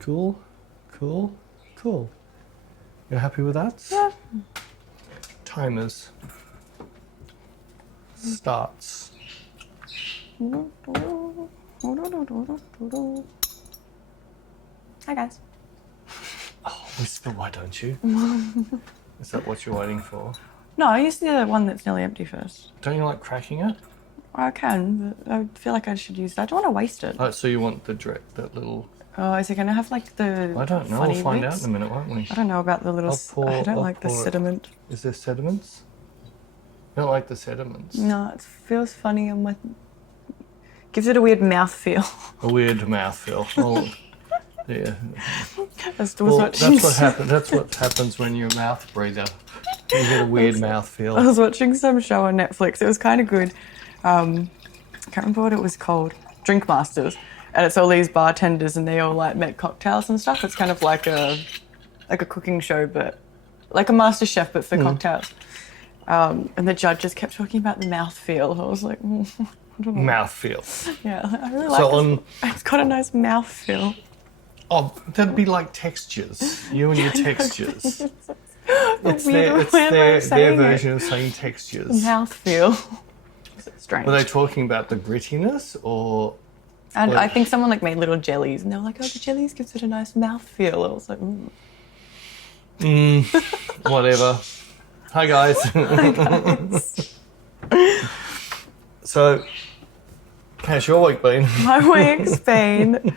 Cool. You're happy with that? Yeah. Timers. Starts. Hi guys. Oh, whisper, why don't you? Is that what you're waiting for? No, use the one that's nearly empty first. Don't you like cracking it? I can, but I feel like I should use that. I don't want to waste it. Oh, so you want that little... Oh, is it going to have like the I don't know. funny We'll find bits? out in a minute, won't we? I don't know about the little... I don't like the sediment. Is there sediments? I don't like the sediments. No, it feels funny on my... Gives it a weird mouth feel. A weird mouthfeel. Oh, yeah. That's what happens when you're a mouth breather. You get a weird mouthfeel. I was watching some show on Netflix. It was kind of good. I can't remember what it was called. Drink Masters. And it's all these bartenders and they all like make cocktails and stuff. It's kind of like a cooking show, but like a master chef, but for cocktails. And the judges kept talking about the mouthfeel. I was like, I don't know. Mouthfeel. Yeah, I really like it. It's got a nice mouthfeel. Oh, that'd be like textures. You and your textures. It's Weird their version of saying textures. Mouthfeel. Strange. Were they talking about the grittiness or... And I think someone like made little jellies and they were like, oh, the jellies gives it a nice mouthfeel. I was like, whatever. Hi guys. Hi guys. So, how's your week been? My week's been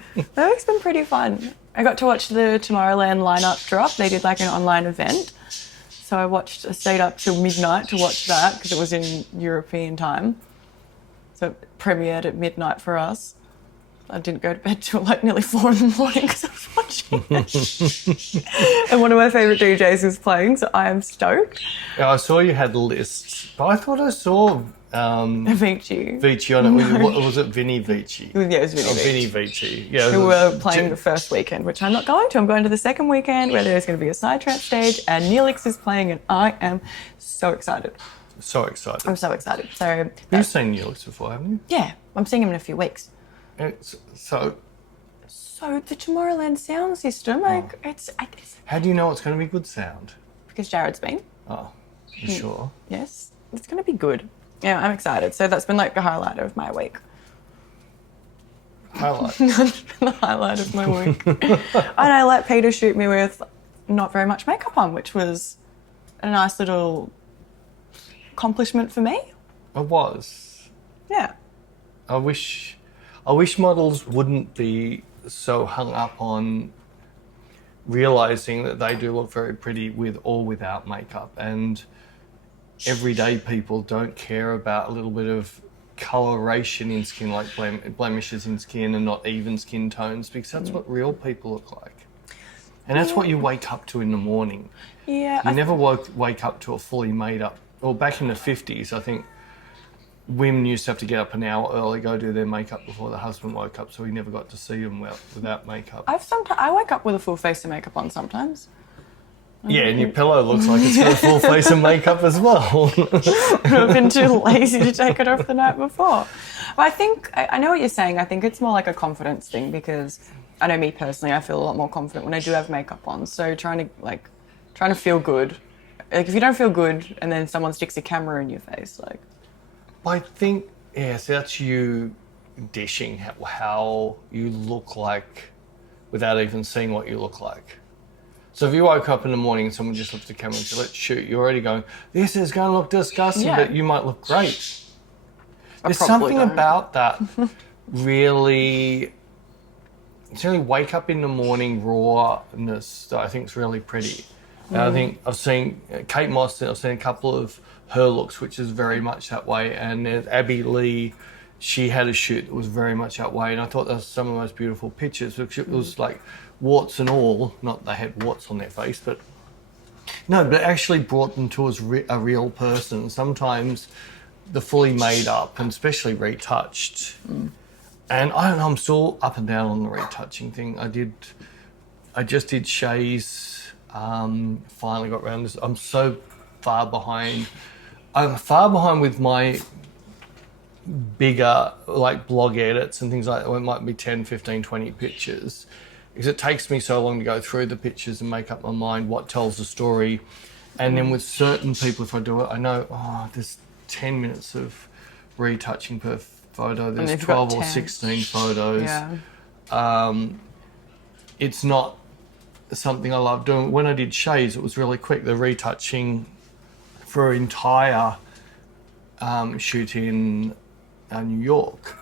pretty fun. I got to watch the Tomorrowland lineup drop. They did like an online event. So I stayed up till midnight to watch that because it was in European time. So it premiered at midnight for us. I didn't go to bed till like nearly 4 a.m. because I was watching it. And one of my favourite DJs was playing, so I am stoked. Yeah, I saw you had lists, but I thought I saw Vici on it. Was it Vinny Vici? Yeah, it was Vinny Vici. Vinny Vici. Yeah, who were playing the first weekend, which I'm not going to. I'm going to the second weekend where there's going to be a Psytrance stage and Neelix is playing and I am so excited. So excited. I'm so excited. So you've seen Neelix before, haven't you? Yeah, I'm seeing him in a few weeks. So the Tomorrowland sound system, it's... How do you know it's going to be good sound? Because Jared's been. Oh, you sure? Yes, it's going to be good. Yeah, I'm excited. So that's been like the highlight of my week. Highlight? That's been the highlight of my week. And I let Peter shoot me with not very much makeup on, which was a nice little accomplishment for me. It was. Yeah. I wish models wouldn't be so hung up on realising that they do look very pretty with or without makeup, and everyday people don't care about a little bit of coloration in skin, like blemishes in skin and not even skin tones, because that's what real people look like. And that's what you wake up to in the morning. Yeah. You never wake up to a fully made up... Well, back in the 50s, I think women used to have to get up an hour early, go do their makeup before the husband woke up, so he never got to see them without makeup. I wake up with a full face of makeup on sometimes. Yeah, and your pillow looks like it's got a full face of makeup as well. I've been too lazy to take it off the night before. But I think, I know what you're saying. I think it's more like a confidence thing because I know me personally, I feel a lot more confident when I do have makeup on. So trying to feel good. Like if you don't feel good and then someone sticks a camera in your face, like... I think, yes, that's you dishing how you look like without even seeing what you look like. So if you woke up in the morning and someone just looks at the camera and said, let's shoot, you're already going, this is going to look disgusting, but you might look great. There's something about that really wake up in the morning rawness that I think is really pretty. And I think I've seen Kate Moss, I've seen a couple of her looks, which is very much that way. And there's Abby Lee, she had a shoot that was very much that way. And I thought that was some of the most beautiful pictures, because it was like warts and all, not they had warts on their face, but no, but it actually brought them to as a real person. Sometimes the fully made up and especially retouched. And I don't know, I'm still up and down on the retouching thing. I just did Shay's, finally got around this. I'm so far behind. I'm far behind with my bigger like blog edits and things like that. It might be 10, 15, 20 pictures. because it takes me so long to go through the pictures and make up my mind what tells the story. And then with certain people, if I do it, I know, there's 10 minutes of retouching per photo. There's 12 or 16 photos. Yeah. It's not something I love doing. When I did shades, it was really quick. The retouching for an entire shoot in New York,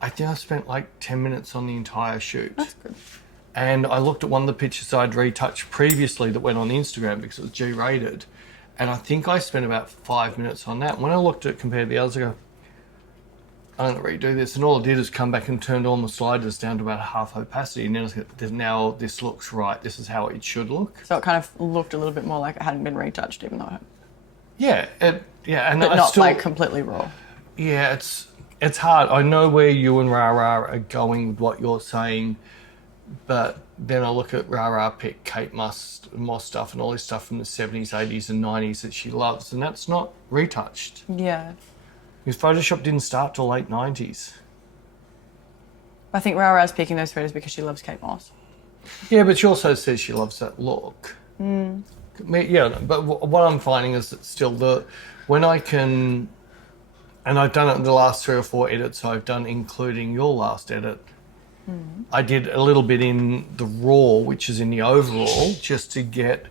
I think I spent like 10 minutes on the entire shoot. That's good. And I looked at one of the pictures I'd retouched previously that went on Instagram because it was G-rated. And I think I spent about 5 minutes on that. When I looked at it compared to the others, I go, I'm going to redo this. And all I did is come back and turned all my sliders down to about half opacity. And then I said, now this looks right. This is how it should look. So it kind of looked a little bit more like it hadn't been retouched, even though it had. Yeah. And but not like completely raw. Yeah, it's hard. I know where you and Rara are going with what you're saying. But then I look at Rara pick Kate Moss stuff and all this stuff from the 70s, 80s and 90s that she loves, and that's not retouched. Yeah. Because Photoshop didn't start till late 90s. I think Rara's picking those photos because she loves Kate Moss. Yeah, but she also says she loves that look. Yeah, but what I'm finding is that still when I can, and I've done it in the last 3 or 4 edits I've done, including your last edit, I did a little bit in the raw, which is in the overall, just to get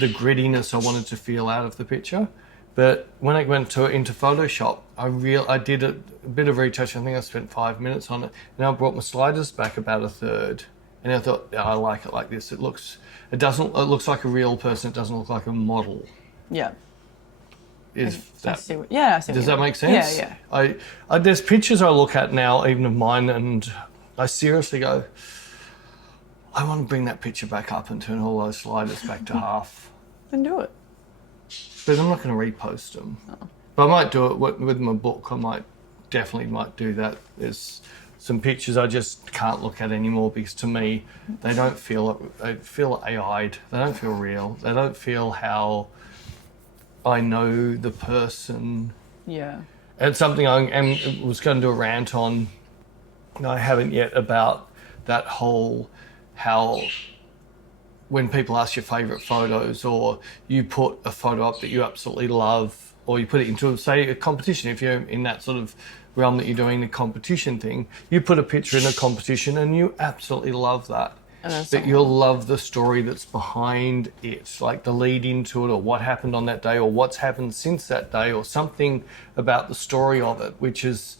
the grittiness I wanted to feel out of the picture. But when I went into Photoshop, I did a bit of retouch. I think I spent 5 minutes on it. And I brought my sliders back about a third. And I thought, I like it like this. It looks like a real person. It doesn't look like a model. Yeah. I see Does that make sense? Yeah. There's pictures I look at now, even of mine, and I seriously go, I want to bring that picture back up and turn all those sliders back to half. Then do it. But I'm not going to repost them. Oh. But I might do it with my book. I definitely might do that. There's some pictures I just can't look at anymore because to me, they feel AI'd. They don't feel real. They don't feel how I know the person. Yeah. It's something I was going to do a rant on. I haven't yet, about that whole how when people ask your favourite photos, or you put a photo up that you absolutely love, or you put it into, say, a competition. If you're in that sort of realm that you're doing the competition thing, you put a picture in a competition and you absolutely love that. But you'll love the story that's behind it, like the lead into it, or what happened on that day, or what's happened since that day, or something about the story of it, which is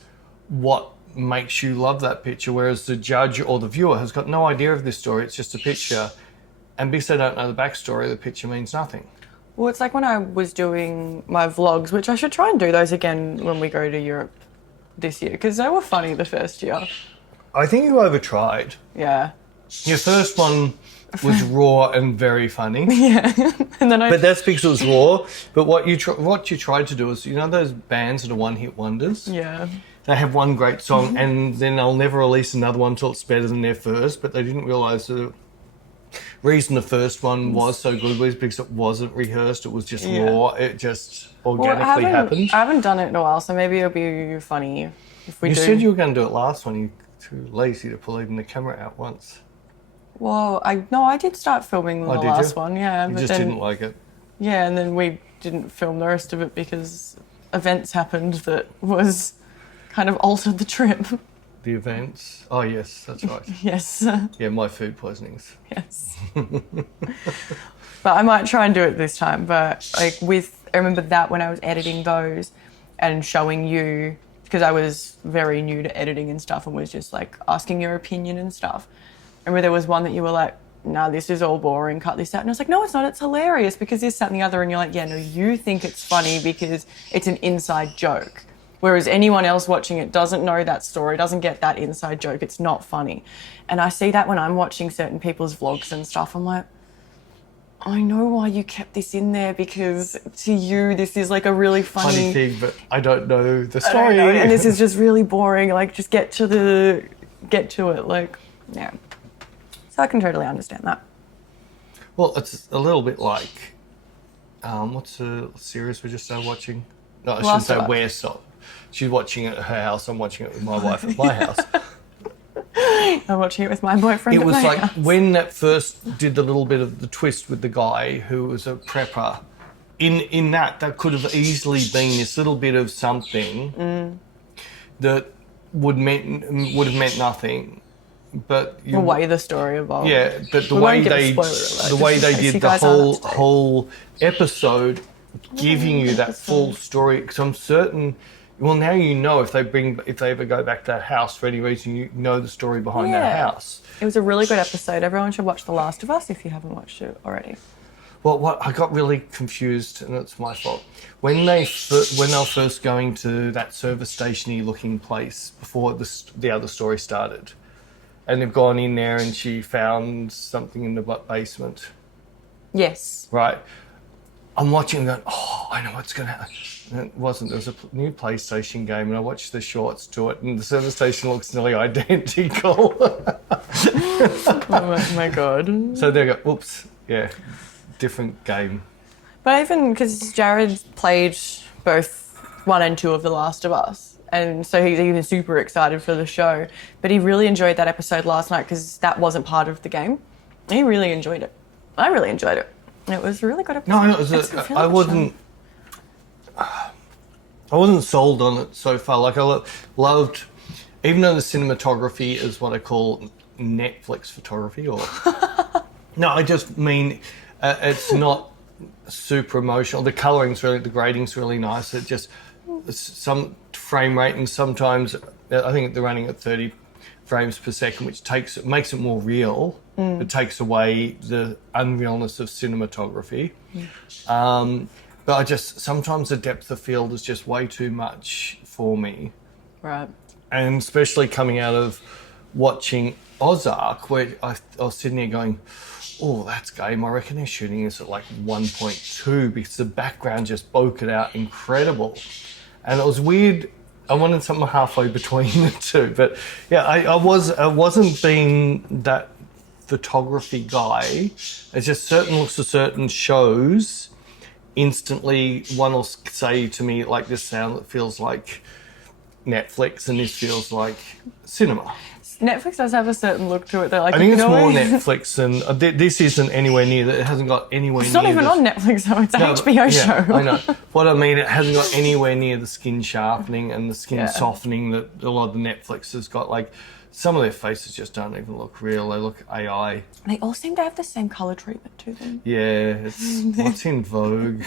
what makes you love that picture. Whereas the judge or the viewer has got no idea of this story. It's just a picture. And because they don't know the backstory, the picture means nothing. Well, it's like when I was doing my vlogs, which I should try and do those again when we go to Europe this year, because they were funny the first year. I think you over-tried. Yeah. Your first one was raw and very funny. Yeah. But that's because it was raw. But what you tried to do is, you know those bands that are one-hit wonders? Yeah. They have one great song and then they'll never release another one until it's better than their first, but they didn't realise the reason the first one was so good was because it wasn't rehearsed, it was just raw, it just organically happened. I haven't done it in a while, so maybe it'll be funny if we do. You said you were going to do it last one, you're too lazy to pull even the camera out once. Well, I did start filming the last one, yeah. You just didn't like it? Yeah, and then we didn't film the rest of it because events happened that was kind of altered the trip. The events? Oh, yes, that's right. Yes. Yeah, my food poisonings. Yes. But I might try and do it this time. But I remember that when I was editing those and showing you, because I was very new to editing and stuff and was just like asking your opinion and stuff. I remember there was one that you were like, nah, this is all boring, cut this out. And I was like, no, it's not, it's hilarious because this, that and the other. And you're like, yeah, no, you think it's funny because it's an inside joke. Whereas anyone else watching it doesn't know that story, doesn't get that inside joke. It's not funny. And I see that when I'm watching certain people's vlogs and stuff. I'm like, I know why you kept this in there because to you, this is like a really funny thing, but I don't know the story. And this is just really boring. Like, just get to it. Like, yeah. So I can totally understand that. Well, it's a little bit like, what's the series we just started watching? No, I shouldn't say where. She's watching it at her house. I'm watching it with my wife at my house. I'm watching it with my boyfriend. It was at my like house. when that first did the little bit of the twist with the guy who was a prepper. In that could have easily been this little bit of something that would have meant nothing. But The way the story evolved. yeah, but the We way won't give a they spoiler alert, the way just in they case you did the guys aren't up to date. whole episode, giving you that full story. Because I'm certain. Well, now you know if they ever go back to that house for any reason, you know the story behind that house. It was a really good episode. Everyone should watch The Last of Us if you haven't watched it already. Well, what I got really confused, and it's my fault. When they were first going to that service station-y looking place before the other story started, and they've gone in there and she found something in the basement. Yes. Right. I'm watching that. Oh, I know what's going to happen. And it wasn't. There was a new PlayStation game, and I watched the shorts to it, and the service station looks nearly identical. Oh my God. So there you go. Oops. Yeah. Different game. But even because Jared played both 1 and 2 of The Last of Us, and so he's even super excited for the show. But he really enjoyed that episode last night because that wasn't part of the game. He really enjoyed it. I really enjoyed it. It was a really good episode. No, it was I wasn't sold on it so far. Like I loved, even though the cinematography is what I call Netflix photography, or no, I just mean it's not super emotional. The the grading's really nice. It just some frame rate, and sometimes I think they're running at 30 frames per second, which makes it more real. It takes away the unrealness of cinematography. But sometimes the depth of field is just way too much for me. Right. And especially coming out of watching Ozark, where I was sitting there going, oh, that's game. I reckon they're shooting this at like 1.2 because the background just broke it out incredible. And it was weird. I wanted something halfway between the two. But yeah, I wasn't being that photography guy. It's just certain looks of certain shows. Instantly, one will say to me, like, this sound that feels like Netflix, and this feels like cinema. Netflix does have a certain look to it. Like, I think it's more Netflix than this isn't anywhere near that. It hasn't got anywhere near. It's not even on Netflix though. It's an HBO show. I know. What I mean, it hasn't got anywhere near the skin sharpening and the skin softening that a lot of the Netflix has got. Like, some of their faces just don't even look real. They look AI. They all seem to have the same colour treatment to them. Yeah, it's what's in vogue.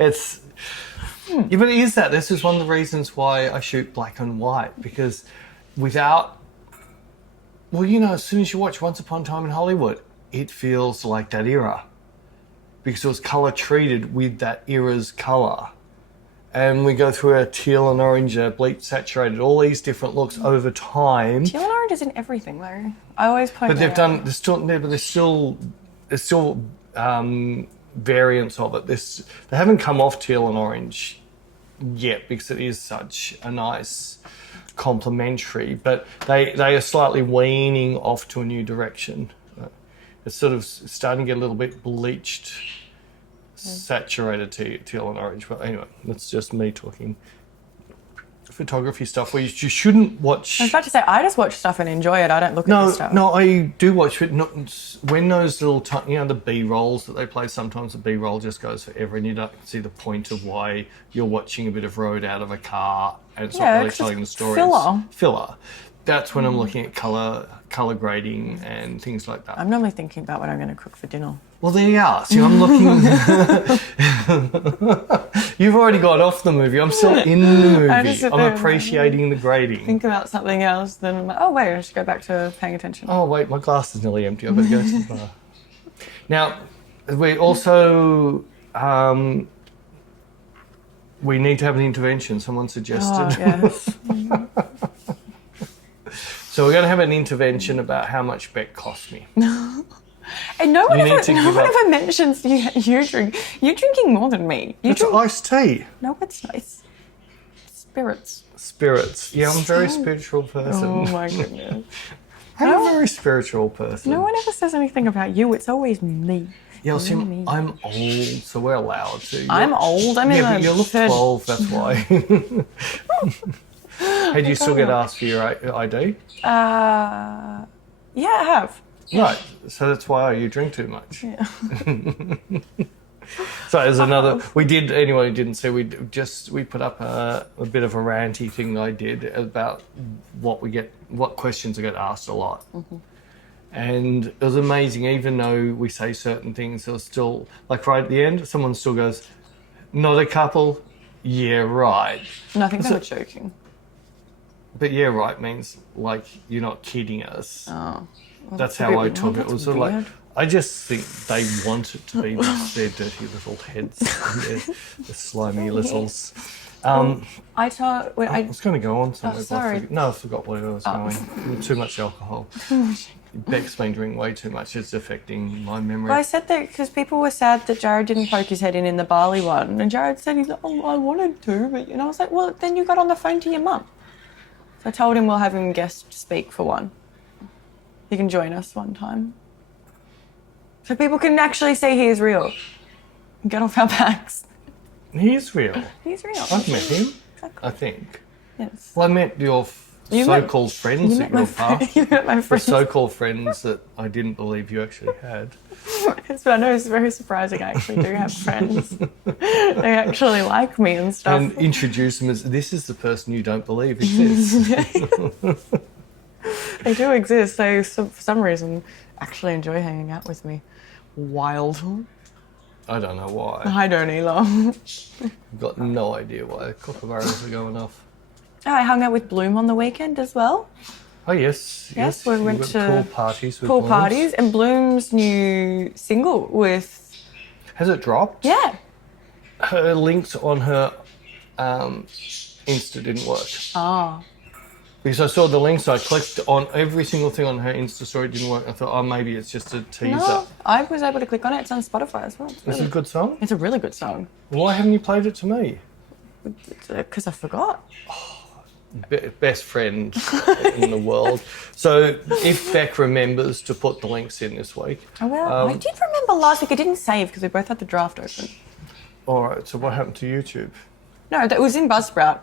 It's. Yeah, but it is that. This is one of the reasons why I shoot black and white, because without, well, you know, as soon as you watch Once Upon a Time in Hollywood, it feels like that era because it was colour treated with that era's colour. And we go through our teal and orange, bleach saturated, all these different looks over time. Teal and orange is in everything though. I always point But that out. there's still variants of it. They haven't come off teal and orange yet because it is such a nice complementary, but they are slightly weaning off to a new direction. It's sort of starting to get a little bit bleached, saturated teal and orange. But anyway, that's just me talking photography stuff where you shouldn't watch. I was about to say, I just watch stuff and enjoy it. I don't look at this stuff. No, I do watch it. When those little, the B-rolls that they play, sometimes the B-roll just goes forever and you don't see the point of why you're watching a bit of road out of a car and it's not really telling the story. Filler. That's when I'm looking at colour grading and things like that. I'm normally thinking about what I'm going to cook for dinner. Well, there you are. See, I'm looking. You've already got off the movie. I'm still in the movie. I'm appreciating the grading. Think about something else, then I'm like, oh, wait, I should go back to paying attention. Oh, wait, my glass is nearly empty. I better go to the bar. Now, we also. We need to have an intervention, someone suggested. Oh, yes. So we're going to have an intervention about how much Bec cost me. And no one ever mentions you drink. You're drinking more than me. It's iced tea. No, it's nice. Spirits. Yeah, I'm a very spiritual person. Oh my goodness. I'm a very spiritual person. No one ever says anything about you. It's always me. Yeah, see, I'm old, so we're allowed to. I'm old. I'm in but you look 12, that's why. Hey, do you still get asked for your ID? Yeah, I have. Right, so that's why you drink too much. Yeah. So there's another. We did. Anyone who didn't see, we put up a bit of a ranty thing I did about what questions I get asked a lot, and it was amazing. Even though we say certain things, there was still like right at the end, someone still goes, "Not a couple." Yeah, right. No, I think they were joking. But yeah, right means like you're not kidding us. Oh. Well, that's how I took it. It was sort of like, weird. I just think they want it to be their dirty little heads, their slimy littles. I I was going to go on somewhere. sorry. I forgot where I was going. Too much alcohol. Bec's been drinking way too much. It's affecting my memory. Well, I said that because people were sad that Jared didn't poke his head in the barley one, and Jared said he's like, "Oh, I wanted to," but I was like, "Well, then you got on the phone to your mum." So I told him we'll have him guest speak for one. He can join us one time. So people can actually see he is real. Get off our backs. He is real. He's real. I've met him, Exactly. I think. Yes. Well, I met your so-called friends at your past. You met my The friends. so-called friends that I didn't believe you actually had. I know it's very surprising. I actually do have friends. They actually like me and stuff. And introduce them as, this is the person you don't believe exists. They do exist. They, for some reason, actually enjoy hanging out with me. Wild. I don't know why. I don't either. I've got no idea why kookaburras are going off. I hung out with Bloom on the weekend as well. Oh, yes. Yes, we went to pool parties with pool Blooms. parties, and Bloom's new single with... Has it dropped? Yeah. Her links on her Insta didn't work. Oh. Because I saw the links, I clicked on every single thing on her Insta story, it didn't work. I thought, oh, maybe it's just a teaser. No, I was able to click on it. It's on Spotify as well. Is it a good song? It's a really good song. Why haven't you played it to me? Because I forgot. Best friend in the world. So if Bec remembers to put the links in this week. Oh, well, I did remember last week. I didn't save because we both had the draft open. All right, so what happened to YouTube? No, it was in Buzzsprout.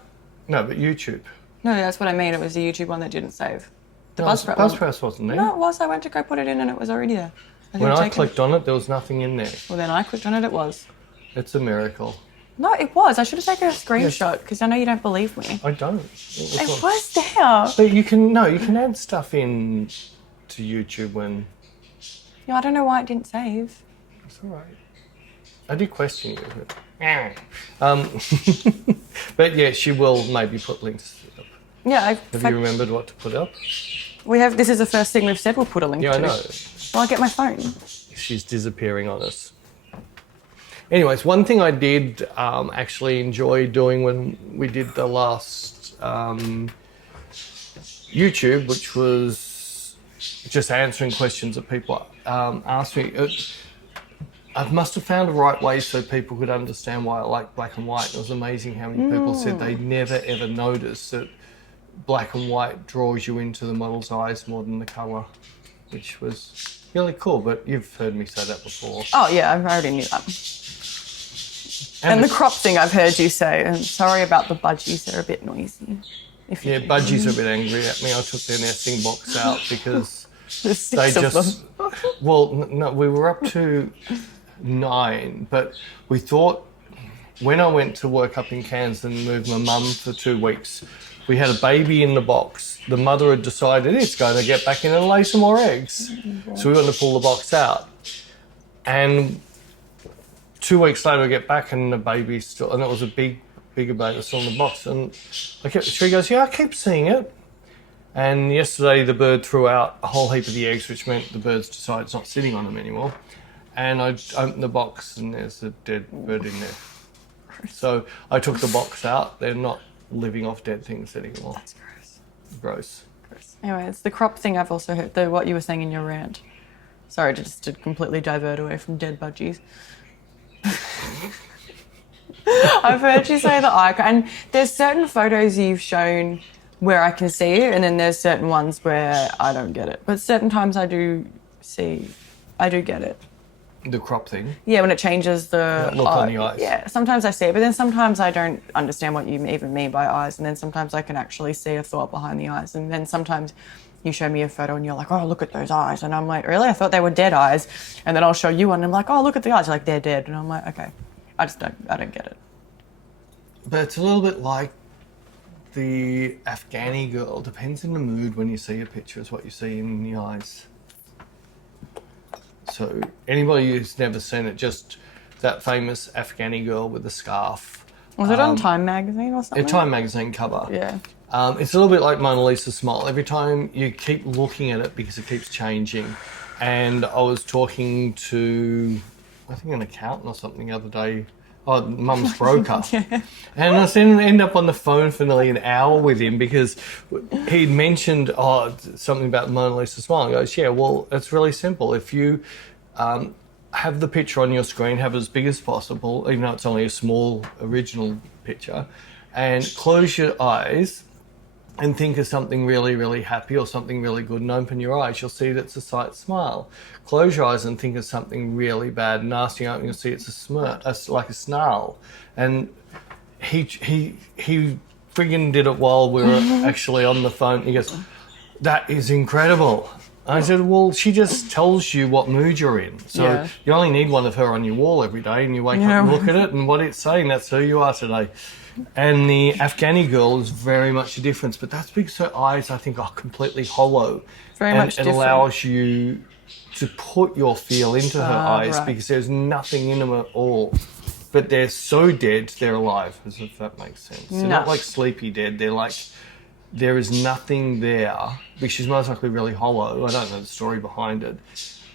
No, but YouTube. No, that's what I mean. It was the YouTube one that didn't save. The No, Buzzsprout one. Buzzsprout wasn't there. No, it was. I went to go put it in and it was already there. When I clicked on it, there was nothing in there. Well, then I clicked on it, it was. It's a miracle. No, it was. I should have taken a screenshot because I know you don't believe me. I don't. It was there. But you can add stuff in to YouTube when... Yeah, I don't know why it didn't save. It's all right. I did question you. But, but yeah, she will maybe put links up. Yeah, Have you remembered what to put up? we have. This is the first thing we've said. We'll put a link Yeah, to. I know. Well, I'll get my phone. She's disappearing on us. Anyways, one thing I did actually enjoy doing when we did the last YouTube, which was just answering questions that people asked me. I must have found the right way so people could understand why I like black and white. It was amazing how many people said they never ever noticed that black and white draws you into the model's eyes more than the colour, which was really cool. But you've heard me say that before. Oh yeah, I already knew that. And the crop thing I've heard you say. And sorry about the budgies; they're a bit noisy. Yeah, budgies are a bit angry at me. I took their nesting box out because There's they six of just... them. Well, no, we were up to 9, but we thought when I went to work up in Cairns and moved my mum for 2 weeks, we had a baby in the box. The mother had decided it's going to get back in and lay some more eggs. So we went to pull the box out. And 2 weeks later, we get back and the baby's still, and it was a bigger baby still in the box. And she goes, yeah, I keep seeing it. And yesterday the bird threw out a whole heap of the eggs, which meant the birds decided it's not sitting on them anymore. And I opened the box and there's a dead bird in there. So I took the box out. They're not living off dead things anymore. That's Gross. Anyway, it's the crop thing I've also heard, what you were saying in your rant. Sorry, just to completely divert away from dead budgies. I've heard you say the icon, and there's certain photos you've shown where I can see it, and then there's certain ones where I don't get it. But certain times I do get it. The crop thing. Yeah, when it changes the That look on the eyes. Yeah, sometimes I see it, but then sometimes I don't understand what you even mean by eyes, and then sometimes I can actually see a thought behind the eyes, and then sometimes you show me a photo and you're like, oh, look at those eyes, and I'm like, really? I thought they were dead eyes, and then I'll show you one and I'm like, oh, look at the eyes, you're like, they're dead, and I'm like, okay, I don't get it. But it's a little bit like the Afghani girl. Depends on the mood when you see a picture is what you see in the eyes. So anybody who's never seen it, just that famous Afghani girl with the scarf. Was it on Time magazine or something? A Time magazine cover. Yeah. It's a little bit like Mona Lisa's smile. Every time you keep looking at it because it keeps changing. And I was talking to, I think, an accountant or something the other day. Oh, Mum's broker. Yeah. And I ended up on the phone for nearly an hour with him because he'd mentioned something about Mona Lisa's smile. He goes, yeah, well, it's really simple. If you have the picture on your screen, have it as big as possible, even though it's only a small original picture, and close your eyes and think of something really, really happy or something really good and open your eyes, you'll see that it's a slight smile. Close your eyes and think of something really bad and nasty, and you'll see it's a smirk, like a snarl. And he friggin' did it while we were actually on the phone. He goes, that is incredible. I said, well, she just tells you what mood you're in. So you only need one of her on your wall every day, and you wake up and look at it, and what it's saying, that's who you are today. And the Afghani girl is very much a difference, but that's because her eyes, I think, are completely hollow. Very much different. It allows you to put your feel into her eyes because there's nothing in them at all. But they're so dead, they're alive, as if that makes sense. They're not like sleepy dead. They're like, there is nothing there, because she's most likely really hollow. I don't know the story behind it.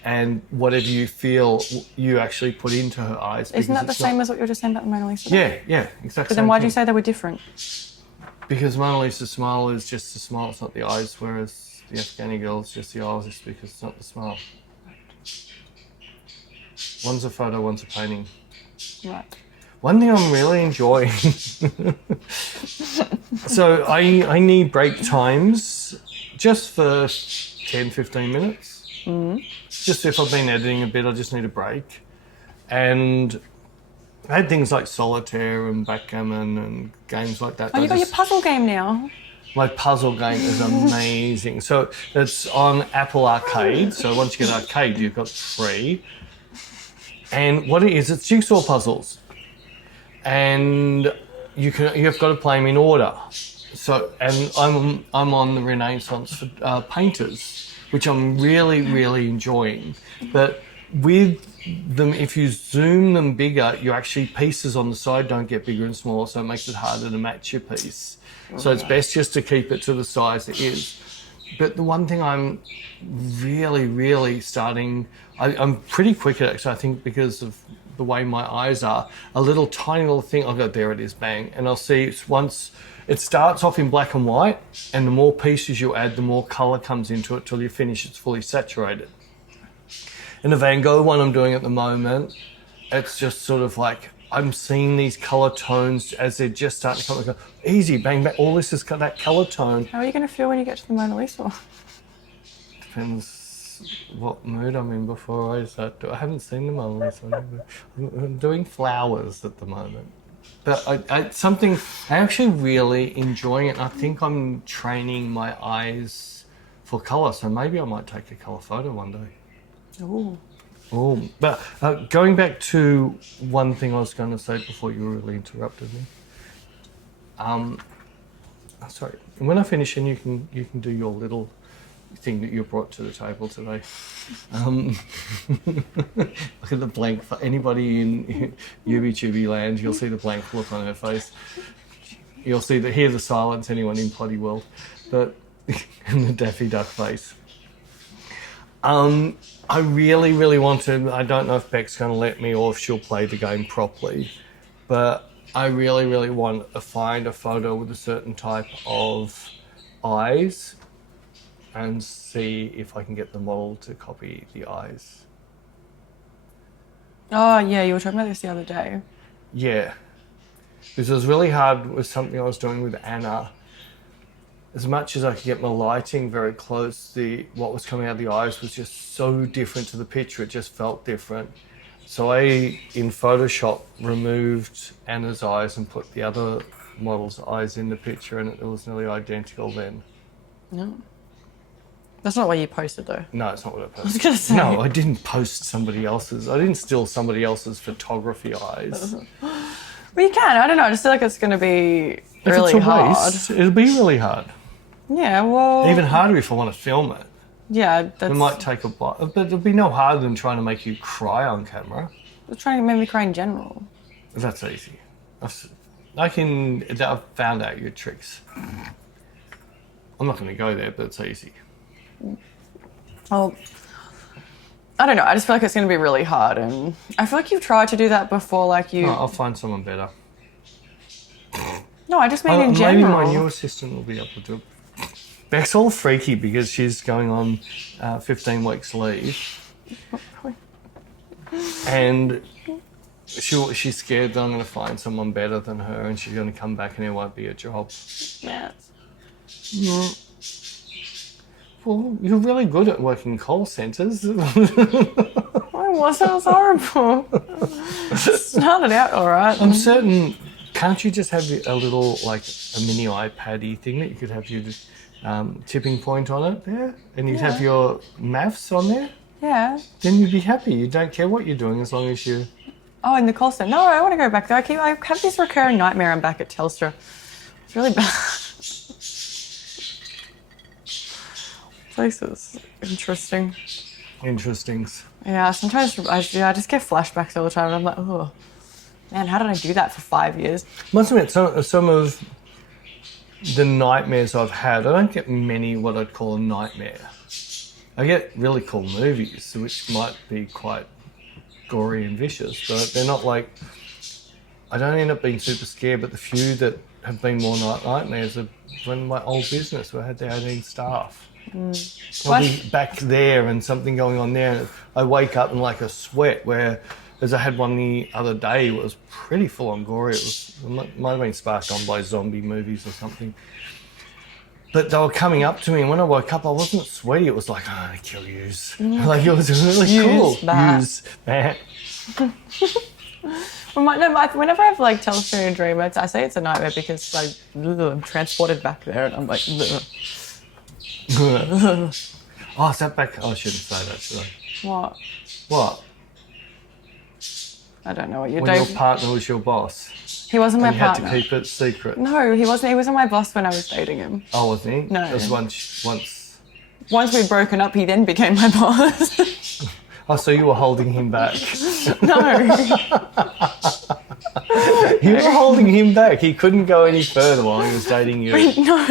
And whatever you feel, you actually put into her eyes. Isn't that the same as what you were just saying about the Mona Lisa? Yeah, exactly. But then why do you say they were different? Because Mona Lisa's smile is just the smile, it's not the eyes, whereas the Afghani girl is just the eyes, just because it's not the smile. One's a photo, one's a painting. Right. One thing I'm really enjoying. So I need break times just for 10, 15 minutes. Just if I've been editing a bit, I just need a break. And I had things like solitaire and backgammon and games like that. Oh, you got your puzzle game now. My puzzle game is amazing. So it's on Apple Arcade. So once you get Arcade, you've got free. And what it is, it's jigsaw puzzles. And you've got to play them in order. So, and I'm on the Renaissance for painters, which I'm really, really enjoying. But with them, if you zoom them bigger, your actually pieces on the side don't get bigger and smaller, so it makes it harder to match your piece. So it's best just to keep it to the size it is. But the one thing I'm really, really starting, I'm pretty quick at it, so I think because of the way my eyes are, a little tiny little thing, I'll go, there it is, bang. And I'll see it's once, it starts off in black and white, and the more pieces you add, the more colour comes into it till you finish it's fully saturated. In the Van Gogh one I'm doing at the moment, it's just sort of like, I'm seeing these colour tones as they're just starting to come. I go, easy, bang, bang, all this is that colour tone. How are you going to feel when you get to the Mona Lisa? Depends what mood I'm in before I start. I haven't seen the Mona Lisa. I'm doing flowers at the moment. But I'm actually really enjoying it. And I think I'm training my eyes for colour, so maybe I might take a colour photo one day. Ooh. Oh, but going back to one thing I was going to say before you really interrupted me. Sorry. When I finish, and you can do your little thing that you brought to the table today. Look at the blank. For anybody in Yubi land, you'll see the blank look on her face. You'll hear the silence. Anyone in Bloody World, but and the Daffy Duck face. I really, really want to. I don't know if Bec's going to let me or if she'll play the game properly, but I really, really want to find a photo with a certain type of eyes and see if I can get the model to copy the eyes. Oh, yeah, you were talking about this the other day. Yeah. Because it was really hard with something I was doing with Anna. As much as I could get my lighting very close, what was coming out of the eyes was just so different to the picture. It just felt different. So I, in Photoshop, removed Anna's eyes and put the other model's eyes in the picture, and it was nearly identical then. No. That's not what you posted, though. No, it's not what I posted. I was going to say. No, I didn't post somebody else's. I didn't steal somebody else's photography eyes. Well, you can. I don't know. I just feel like it's going to be really if it's a hard. waste, it'll be really hard. Yeah, well... Even harder if I want to film it. Yeah, that's... It might take a while, but it'll be no harder than trying to make you cry on camera. It's trying to make me cry in general. That's easy. I've found out your tricks. I'm not going to go there, but it's easy. Well, I don't know. I just feel like it's going to be really hard, and I feel like you've tried to do that before, like you... No, I'll find someone better. No, I just mean in general. Maybe my new assistant will be able to do it. Bec's all freaky because she's going on 15 weeks leave. And she's scared that I'm going to find someone better than her, and she's going to come back and it won't be a job. Yeah. Well, you're really good at working call centres. I wasn't. It was horrible. Started out all right. I'm certain, can't you just have a little, like, a mini iPad-y thing that you could have your tipping point on it there? And you'd have your maths on there? Yeah. Then you'd be happy. You don't care what you're doing as long as you... Oh, in the call centre. No, I want to go back there. I have this recurring nightmare. I'm back at Telstra. It's really bad. Place is interesting. Interestings. Yeah, sometimes I just get flashbacks all the time, and I'm like, oh, man, how did I do that for 5 years? Must admit, some of the nightmares I've had, I don't get many what I'd call a nightmare. I get really cool movies, which might be quite gory and vicious, but they're not like... I don't end up being super scared, but the few that have been more nightmares are when my old business, where I had the 18 staff. I'll be back there and something going on there, and I wake up in like a sweat, where, as I had one the other day, it was pretty full on gory. It might have been sparked on by zombie movies or something. But they were coming up to me, and when I woke up, I wasn't sweaty. It was like, I'm gonna kill yous. Like, it was really cool. Use that. Whenever I've like Telstra in a dream, I say it's a nightmare because like I'm transported back there, and I'm like. Oh, is that back? Oh, I shouldn't say that, should I? What? What? I don't know what you're When doing. your partner was your boss. He wasn't my You partner. had to keep it secret. No, he wasn't. He wasn't my boss when I was dating him. Oh, wasn't he? No. It was once. Once we'd broken up, he then became my boss. Oh, so you were holding him back. No. You were holding him back. He couldn't go any further while he was dating you. No.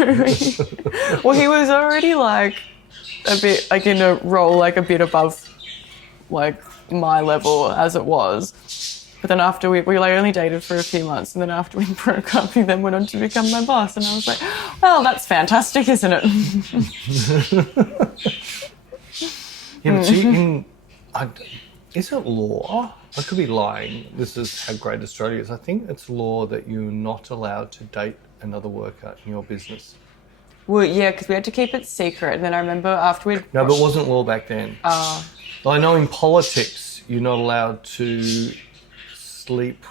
Well, he was already like a bit like in a role like a bit above like my level as it was. But then after we like only dated for a few months, and then after we broke up, he then went on to become my boss, and I was like, well, that's fantastic, isn't it? Yeah, but see, is it law? I could be lying. This is how great Australia is. I think it's law that you're not allowed to date another worker in your business. Well, yeah, because we had to keep it secret. And then I remember after we... No, but it wasn't law back then. I know in politics, you're not allowed to sleep...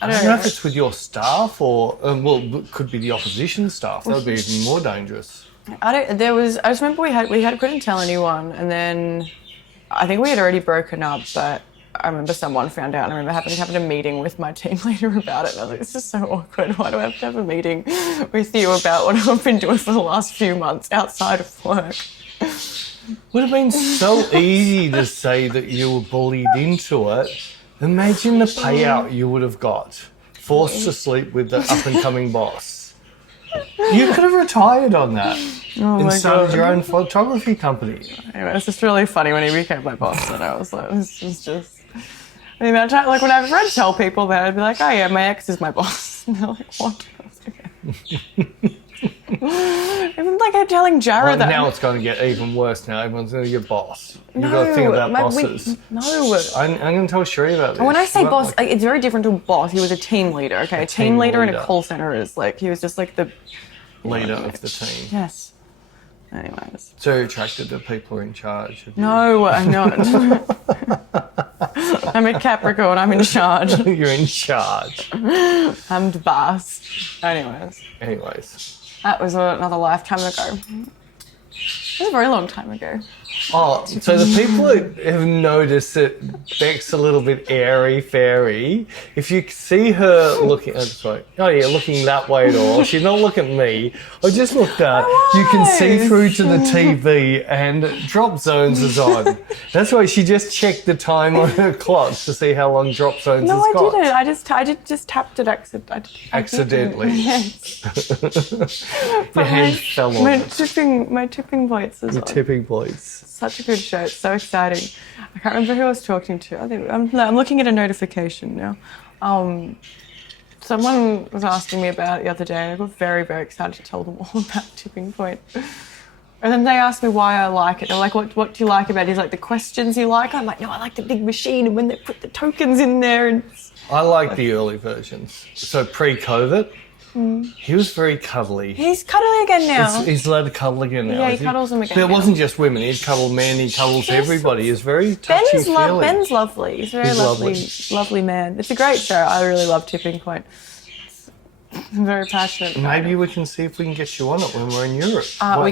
I don't know if it's with your staff or... it could be the opposition staff. That would be even more dangerous. I just remember we couldn't tell anyone, and then I think we had already broken up, but I remember someone found out, and I remember having a meeting with my team leader about it, and I was like, this is so awkward. Why do I have to have a meeting with you about what I've been doing for the last few months outside of work? Would have been so easy to say that you were bullied into it. Imagine the payout you would have got. Forced to sleep with the up-and-coming boss. You could have retired on that and started your own photography company. Anyway, it's just really funny when he became my boss, and I was like, this is just... I mean, like when I've tried to tell people that, I'd be like, oh yeah, my ex is my boss. And they're like, what? I was like, okay. Even like I'm telling Jared that... Now it's going to get even worse now. Everyone's going to be your boss. You've got to think about bosses. No. I'm going to tell Sheree about this. When I say boss, like, it's very different to a boss. He was a team leader, okay? A team leader in a call center is like, he was just like the... leader of the team. Yes. Anyways. So you're attracted to people who are in charge. No, I'm not. I'm a Capricorn. I'm in charge. You're in charge. I'm the boss. Anyways. That was another lifetime ago. It was a very long time ago. Oh, so the people that have noticed that Bec's a little bit airy-fairy, if you see her looking, looking that way at all, she's not looking at me. I just looked up. You can see through to the TV and Drop Zones is on. That's why she just checked the time on her clock to see how long Drop Zones has got. No, I didn't. I just tapped it accidentally. Yes. Your hand fell on it. My tipping voice is on. Tipping voice. Such a good show. It's so exciting. I can't remember who I was talking to. I'm looking at a notification now. Someone was asking me about it the other day. I got very, very excited to tell them all about Tipping Point. And then they asked me why I like it. They're like, what do you like about it? He's like, the questions you like? I'm like, no, I like the big machine and when they put the tokens in there. And I like the early versions. So pre-COVID, he was very cuddly. He's cuddly again now. He's allowed to cuddle again now. Yeah, he cuddles them again. But it wasn't just women. He'd cuddle men. He cuddles everybody. He's very touchy-feely. Ben's lovely. He's a very lovely man. It's a great show. I really love Tipping Point. I'm very passionate about Maybe we can see if we can get you on it when we're in Europe.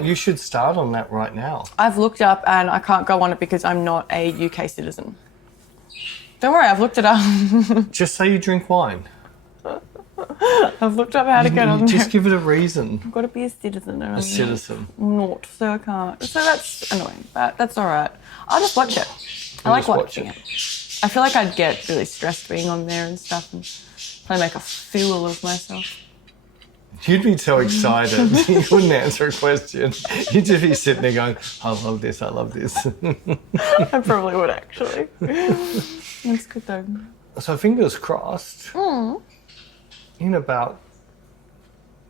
You should start on that right now. I've looked up and I can't go on it because I'm not a UK citizen. Don't worry, I've looked it up. Just say you drink wine. I've looked up how to get on there. Just give it a reason. I've got to be a citizen. A citizen. I'm not, so I can't. So that's annoying, but that's all right. I'll just watch it. I like watching it. I feel like I'd get really stressed being on there and stuff and probably make a fool of myself. You'd be so excited. You wouldn't answer a question. You'd just be sitting there going, I love this, I love this. I probably would, actually. That's good, though. So fingers crossed, in about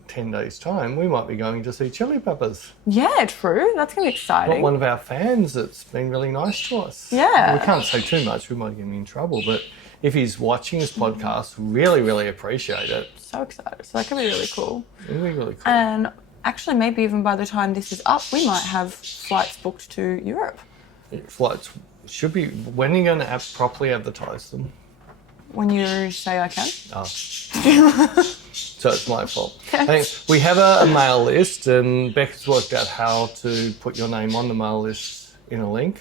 10 days' time, we might be going to see Chili Peppers. Yeah, true. That's going to be exciting. One of our fans that's been really nice to us. Yeah. We can't say too much. We might get him in trouble. But if he's watching this podcast, really, really appreciate it. So excited. So that could be really cool. It'll be really cool. And actually, maybe even by the time this is up, we might have flights booked to Europe. Flights should be... When are you going to properly advertise them? When you say I can. Oh. So it's my fault. We have a mail list and Bec's worked out how to put your name on the mail list in a link.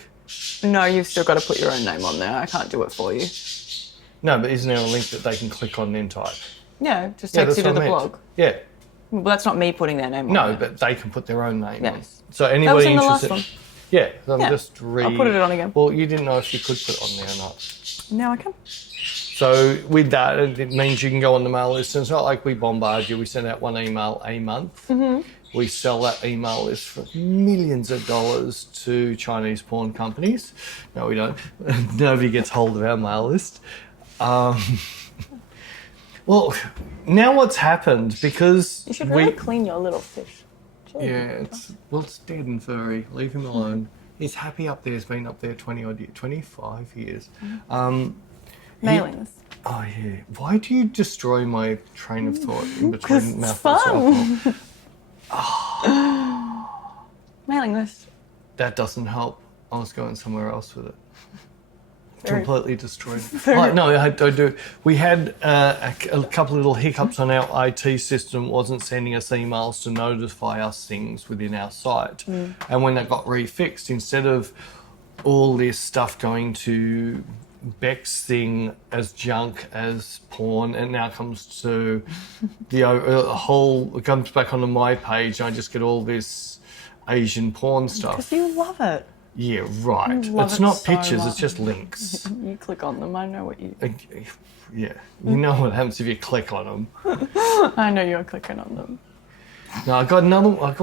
No, you've still got to put your own name on there. I can't do it for you. No, but isn't there a link that they can click on and then type? Yeah, just takes you to the blog. Yeah. Well, that's not me putting their name on. No, but they can put their own name on. That So was anybody in the interested... last one. Yeah, I'm Yeah. just I'll put it on again. Well, you didn't know if you could put it on there or not. Now I can. So with that, it means you can go on the mail list. And it's not like we bombard you. We send out one email a month. Mm-hmm. We sell that email list for millions of dollars to Chinese porn companies. No, we don't. Nobody gets hold of our mail list. Well, now what's happened, because You should really clean your little fish. Yeah, it's dead and furry. Leave him alone. He's happy up there. He's been up there 25 years. Mailings. Oh, yeah. Why do you destroy my train of thought in Because between it's mouthful and fun. Mailing list. That doesn't help. I was going somewhere else with it. Very- Completely destroyed. No, I do. We had a couple of little hiccups on our IT system. Wasn't sending us emails to notify us things within our site. And when that got refixed, instead of all this stuff going to Bec's thing as junk, as porn, and now comes to the it comes back onto my page, and I just get all this Asian porn stuff. Because you love it. Yeah, right. Love It's it not so pictures, much. it's just links. You click on them. I know what you... Yeah, you know what happens if you click on them. I know you're clicking on them. No, I got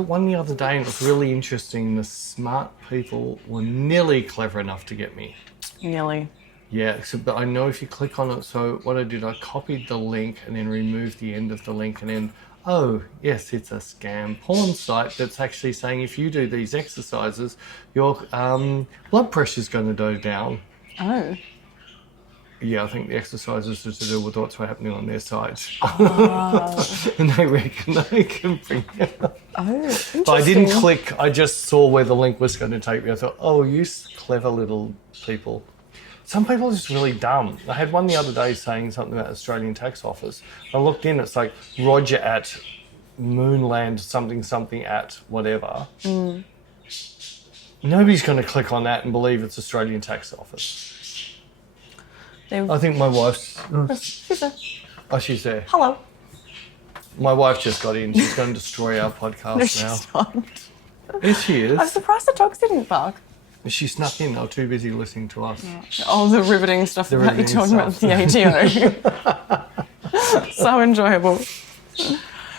one the other day and it was really interesting. The smart people were nearly clever enough to get me. Nearly. Yeah, but I know if you click on it, so what I did, I copied the link and then removed the end of the link and then, oh, yes, it's a scam porn site that's actually saying if you do these exercises, your blood pressure's going to go down. Oh. Yeah, I think the exercises are to do with what's happening on their site. Oh. And they reckon they can bring it up. Oh, interesting. But I didn't click, I just saw where the link was going to take me. I thought, oh, you clever little people. some people are just really dumb. I had one the other day saying something about Australian tax office. I looked in, it's like Roger at Moonland something at whatever. Nobody's going to click on that and believe it's Australian tax office. I think my wife's... She's there. Oh, she's there. Hello. My wife just got in. She's going to destroy our podcast No, she's now. not. Yes, she is. I'm surprised the dogs didn't bark. She snuck in. They were too busy listening to us. Oh, the riveting stuff The about you riveting talking about the ATO. So enjoyable.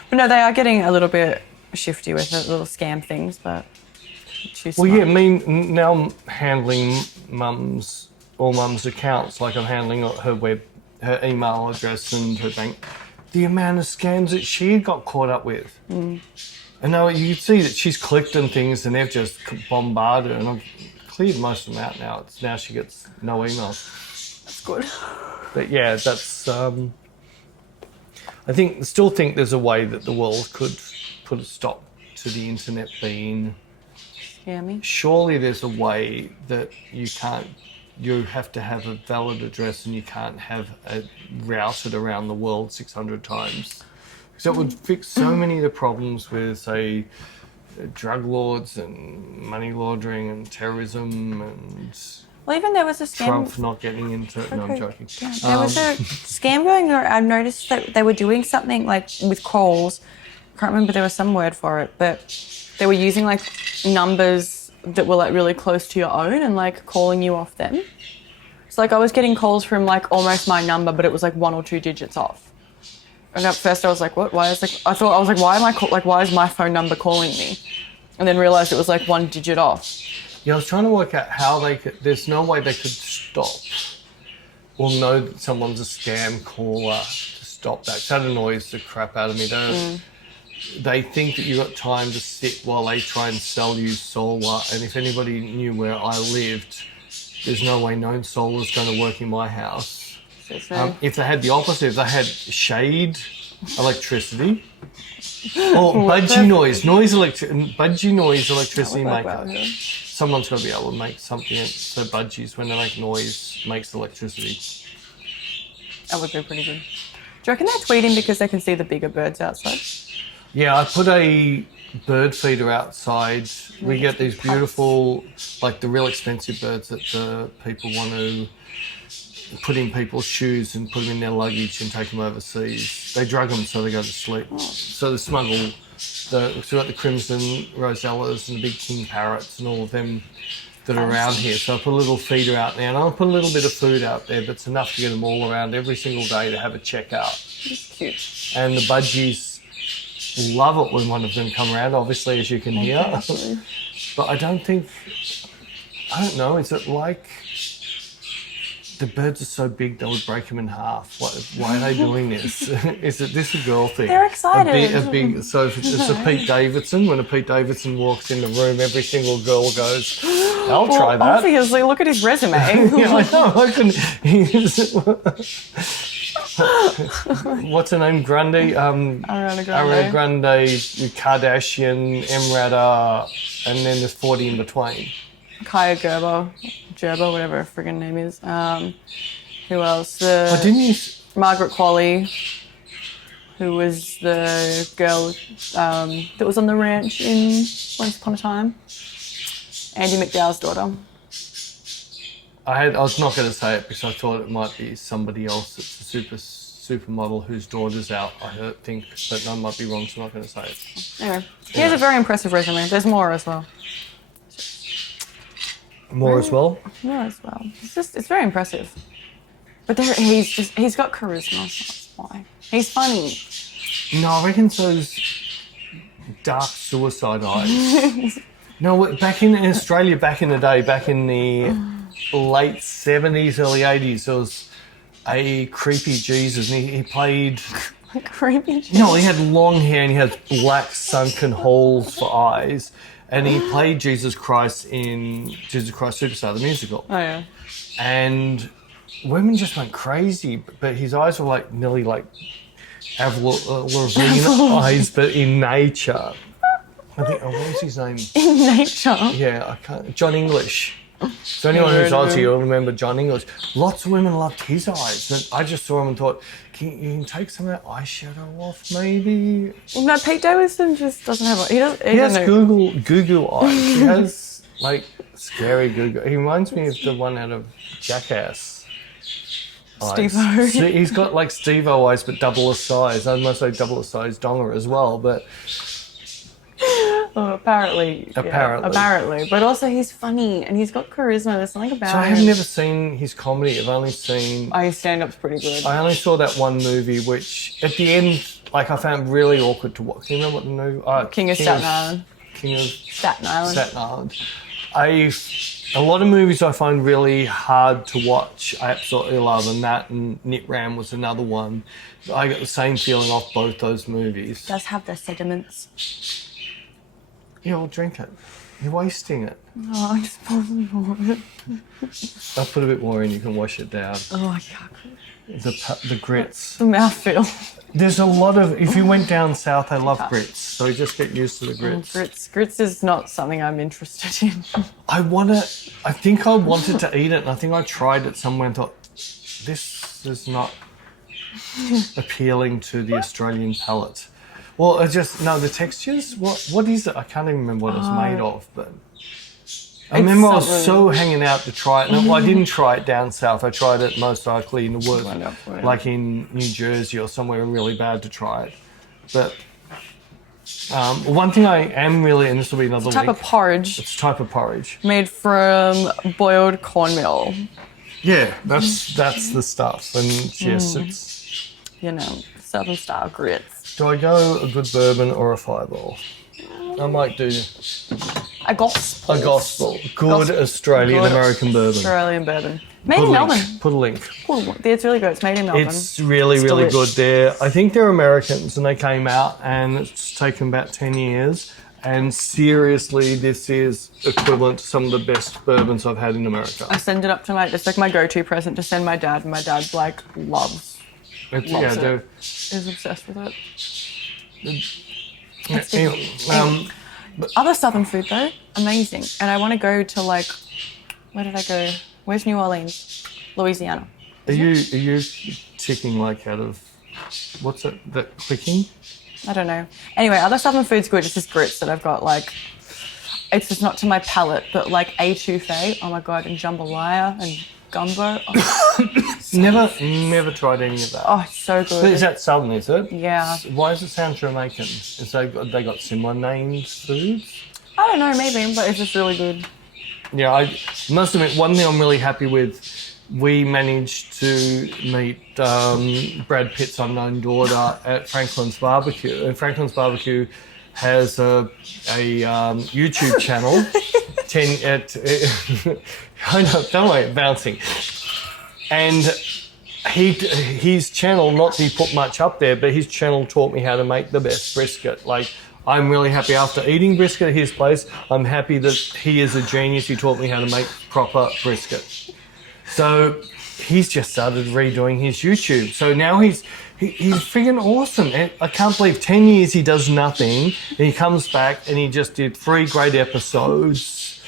But no, they are getting a little bit shifty with it, little scam things, but too smart. Well, yeah, I mean, now I'm handling mum's accounts, like I'm handling her email address and her bank. The amount of scams that she got caught up with. And now you can see that she's clicked on things and they've just bombarded her, and I've cleared most of them out now. Now she gets no emails. That's good. But yeah, that's... I still think there's a way that the world could put a stop to the internet being... Scammy. Surely there's a way that you have to have a valid address and you can't have it routed around the world 600 times. Because that would fix so many of the problems with, say, drug lords and money laundering and terrorism and... Well, even there was a scam... Trump not getting into it. No, I'm joking. Yeah, there was a scam going on. I noticed that they were doing something like with calls. I can't remember, there was some word for it, but they were using like numbers that were like really close to your own and like calling you off them. So like I was getting calls from like almost my number, but it was like 1 or 2 digits off. And at first I was like, what? Why is like? I was like, why is my phone number calling me? And then realised it was like 1 digit off. Yeah, I was trying to work out how they could... There's no way they could stop or know that someone's a scam caller to stop that. That annoys the crap out of me. They think that you've got time to sit while they try and sell you solar. And if anybody knew where I lived, there's no way known solar's going to work in my house. If they had the opposite, if they had shade, electricity, or budgie noise electricity maker. Yeah. Someone's got to be able to make something so budgies, when they make noise, makes electricity. That would be pretty good. Do you reckon they're tweeting because they can see the bigger birds outside? Yeah, I put a bird feeder outside. We get these beautiful, like the real expensive birds that the people want to put in people's shoes and put them in their luggage and take them overseas. They drug them so they go to sleep. So they smuggle... So we've got the crimson rosellas and the big king parrots and all of them that are around here. So I put a little feeder out there, and I'll put a little bit of food out there, but it's enough to get them all around every single day to have a checkout. It's cute. And the budgies love it when one of them come around, obviously, as you can hear. But I don't know, is it like... The birds are so big they would break them in half. Why are they doing this? Is this a girl thing? They're excited. So if it's a Pete Davidson, when a Pete Davidson walks in the room, every single girl goes, I'll try that. Obviously, look at his resume. Yeah, I know. What's her name? Grande? Ariana Grande, Kardashian, Emrata, and then there's 40 in between. Kaya Gerber, whatever her friggin' name is. Who else? Margaret Qualley, who was the girl that was on the ranch in Once Upon a Time. Andy McDowell's daughter. I was not going to say it because I thought it might be somebody else that's a supermodel whose daughter's out, I think, but I might be wrong, so I'm not going to say it. Anyway, he has a very impressive resume. There's more as well. More as well? It's very impressive. But he's got charisma, so that's why. He's funny. No, I reckon it's those dark suicide eyes. No, back in Australia, back in the day, back in the late 70s, early 80s, there was a creepy Jesus, and he played... Creepy Jesus? No, he had long hair and he had black sunken holes for eyes. And he played Jesus Christ in Jesus Christ Superstar, the musical. Oh, yeah. And women just went crazy, but his eyes were like nearly like Avril Lavigne eyes, but in nature. I think, what was his name? In nature? Yeah, I can't. John English. So anyone who's Aussie will remember John English. Lots of women loved his eyes. And I just saw him and thought, you can take some of that eyeshadow off, maybe? Well, no, Pete Davidson just doesn't have... He has goo eyes. He has, like, scary goo. He reminds me of the one out of Jackass. Steve-O. He's got, like, Steve-O eyes, but double the size. I must say double the size donger as well, but... Oh, apparently. But also he's funny and he's got charisma. There's something about him. So I have never seen his comedy. I've only seen... his stand-up's pretty good. I only saw that one movie, which at the end, like, I found really awkward to watch. Can you remember what the movie... King of Staten Island. King of Staten Island. Staten Island. A lot of movies I find really hard to watch. I absolutely love, and that and Nit Ram was another one. I got the same feeling off both those movies. It does have the sediments. Yeah, I'll drink it. You're wasting it. Oh, I just poured some more. I'll put a bit more in, you can wash it down. Oh, yuck. The grits. The mouthfeel. There's a lot of... If you went down south, they love grits, so just get used to the grits. Grits is not something I'm interested in. I think I wanted to eat it, and I think I tried it somewhere and thought, this is not appealing to the Australian palate. Well, the textures. What is it? I can't even remember what it's made of. But I remember I was so hanging out to try it. No, I didn't try it down south. I tried it most likely in the woods, like in New Jersey or somewhere really bad to try it. But one thing I am really, and this will be another type of porridge. It's a type of porridge made from boiled cornmeal. Yeah, that's the stuff. And yes, it's Southern style grits. Do I go a good bourbon or a fireball? I might do a gospel. Good Australian American bourbon. Australian bourbon. Made in Melbourne. Put a link. It's really good. It's made in Melbourne. It's really good there. I think they're Americans and they came out and it's taken about 10 years. And seriously, this is equivalent to some of the best bourbons I've had in America. I send it up to it's like my go-to present to send my dad, and my dad loves it. Is obsessed with it. Other southern food though, amazing. And I want to go to where did I go? Where's New Orleans? Louisiana. Are you ticking out of what's it? That clicking? I don't know. Anyway, other southern food's good. It's just grits that I've got it's just not to my palate, but etouffee. Oh my god, and jambalaya and gumbo. Oh, never tried any of that. Oh, it's so good. Is that southern, is it? Yeah. Why does it sound Jamaican? They got similar named foods? I don't know, maybe, but it's just really good. Yeah, I must admit, one thing I'm really happy with, we managed to meet Brad Pitt's unknown daughter at Franklin's BBQ. And Franklin's BBQ has a YouTube channel. I know, don't worry, bouncing. And his channel, not that he put much up there, but his channel taught me how to make the best brisket. I'm really happy after eating brisket at his place. I'm happy that he is a genius. He taught me how to make proper brisket. So he's just started redoing his YouTube. So now he's friggin' awesome. And I can't believe 10 years he does nothing. And he comes back and he just did 3 great episodes.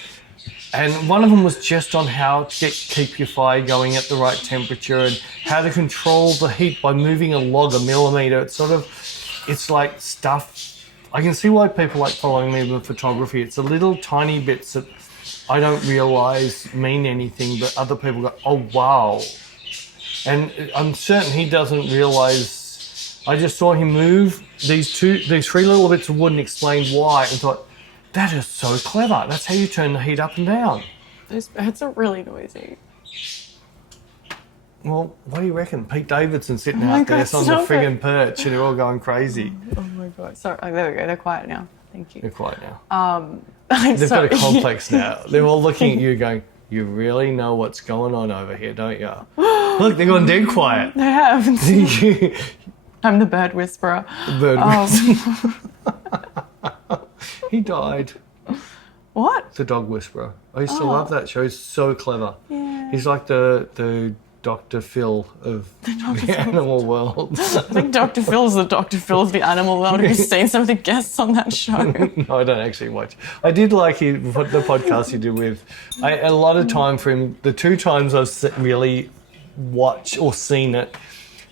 And one of them was just on how to keep your fire going at the right temperature and how to control the heat by moving a log a millimetre. It's like stuff. I can see why people like following me with photography. It's the little tiny bits that I don't realise mean anything, but other people go, oh, wow. And I'm certain he doesn't realise. I just saw him move these 3 little bits of wood and explain why and thought, that is so clever. That's how you turn the heat up and down. Those birds are really noisy. Well, what do you reckon? Pete Davidson sitting out there on the friggin' perch and they're all going crazy. Oh my God. Sorry. Oh, there we go. They're quiet now. Thank you. They're quiet now. They've got a complex now. They're all looking at you going, you really know what's going on over here, don't you? Look, they're gone dead quiet. They have. I'm the bird whisperer. The bird whisperer. He died. What? The dog whisperer. I used to love that show. He's so clever. Yeah. He's like the Dr. Phil of the animal world. I think Dr. Phil's the Dr. Phil of the animal world. Have you seen some of the guests on that show? No, I don't actually watch. I did like the podcast he did with. A lot of time for him. The 2 times I've really watched or seen it,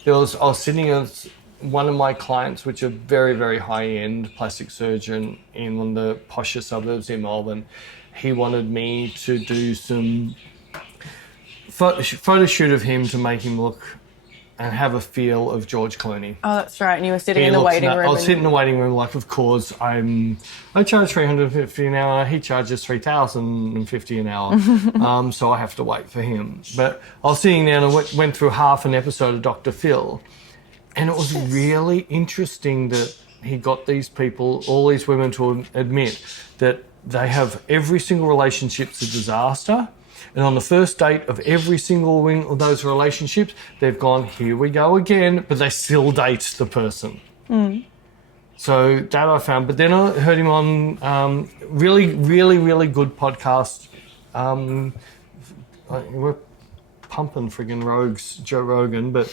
I was sitting as one of my clients, which are very, very high-end plastic surgeon in one of the posher suburbs in Melbourne. He wanted me to do some photo shoot of him to make him look and have a feel of George Clooney. Oh, that's right. And you were sitting in the waiting room. I was sitting in the waiting room, like, of course, I charge $350 an hour. He charges $3,050 an hour. So I have to wait for him. But I was sitting there and I went through half an episode of Dr. Phil. And it was really interesting that he got these people, all these women, to admit that they have every single relationship's a disaster. And on the first date of every single one of those relationships, they've gone, here we go again, but they still date the person. So that I found. But then I heard him on really, really, really good podcast. We're pumping friggin' rogues, Joe Rogan, but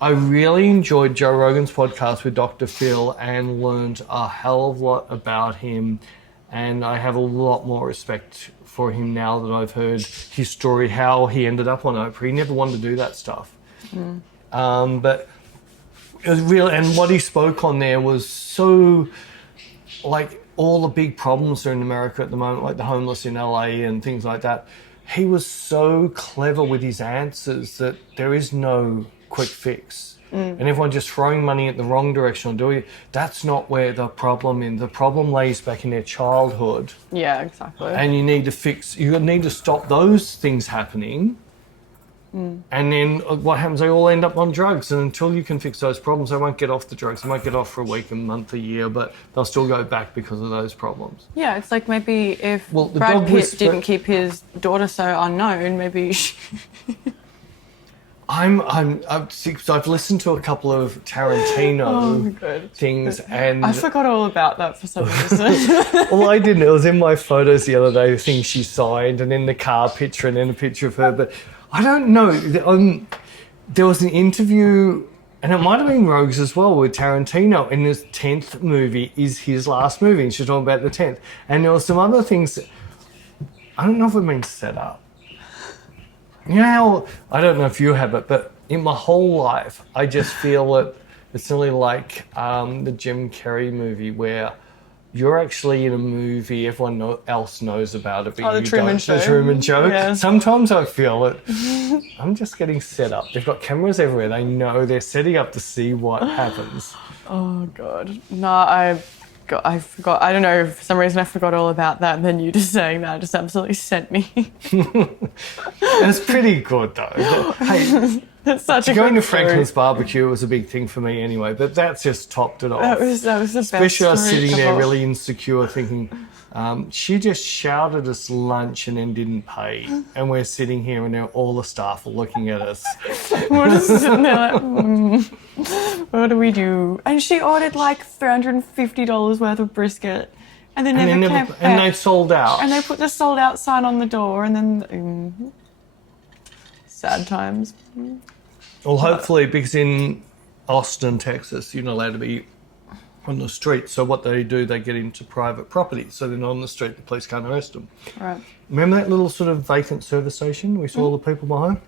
I really enjoyed Joe Rogan's podcast with Dr. Phil and learned a hell of a lot about him. And I have a lot more respect for him now that I've heard his story, how he ended up on Oprah. He never wanted to do that stuff. But it was real, and what he spoke on there was so, like, all the big problems that are in America at the moment, like the homeless in LA and things like that. He was so clever with his answers that there is no quick fix. And everyone just throwing money at the wrong direction or doing it. That's not where the problem is. The problem lays back in their childhood. Yeah, exactly. And you need to stop those things happening. And then what happens, they all end up on drugs. And until you can fix those problems, they won't get off the drugs. They might get off for a week, a month, a year, but they'll still go back because of those problems. Yeah, it's like maybe if Brad Pitt didn't keep his daughter so unknown, maybe... I've listened to a couple of Tarantino things, and I forgot all about that for some reason. Well, I didn't. It was in my photos the other day, the things she signed, and then the car picture, and then a picture of her. But I don't know. There was an interview, and it might have been Rogues as well, with Tarantino, and his 10th movie is his last movie, and she's talking about the 10th. And there were some other things. I don't know if it means set up. You know how, I don't know if you have it, but in my whole life, I just feel that it's really like the Jim Carrey movie where you're actually in a movie, everyone else knows about it, but you don't. The Truman Show. Yeah. Sometimes I feel it. I'm just getting set up. They've got cameras everywhere. They know they're setting up to see what happens. Oh, God. No, I forgot. I don't know. For some reason, I forgot all about that. And then you just saying that just absolutely sent me. It's pretty good, though. Hey, that's such a going good to Franklin's barbecue was a big thing for me anyway, but that's just topped it off. That was the best. Especially I was sitting there really insecure thinking, she just shouted us lunch and then didn't pay. And we're sitting here and now all the staff are looking at us. We're just sitting there like, what do we do? And she ordered like $350 worth of brisket. And then and they sold out. And they put the sold out sign on the door and then sad times. Well, hopefully, because in Austin, Texas, you're not allowed to be on the street. So what they do, they get into private property. So they're not on the street, the police can't arrest them. Right. Remember that little sort of vacant service station we saw all the people behind?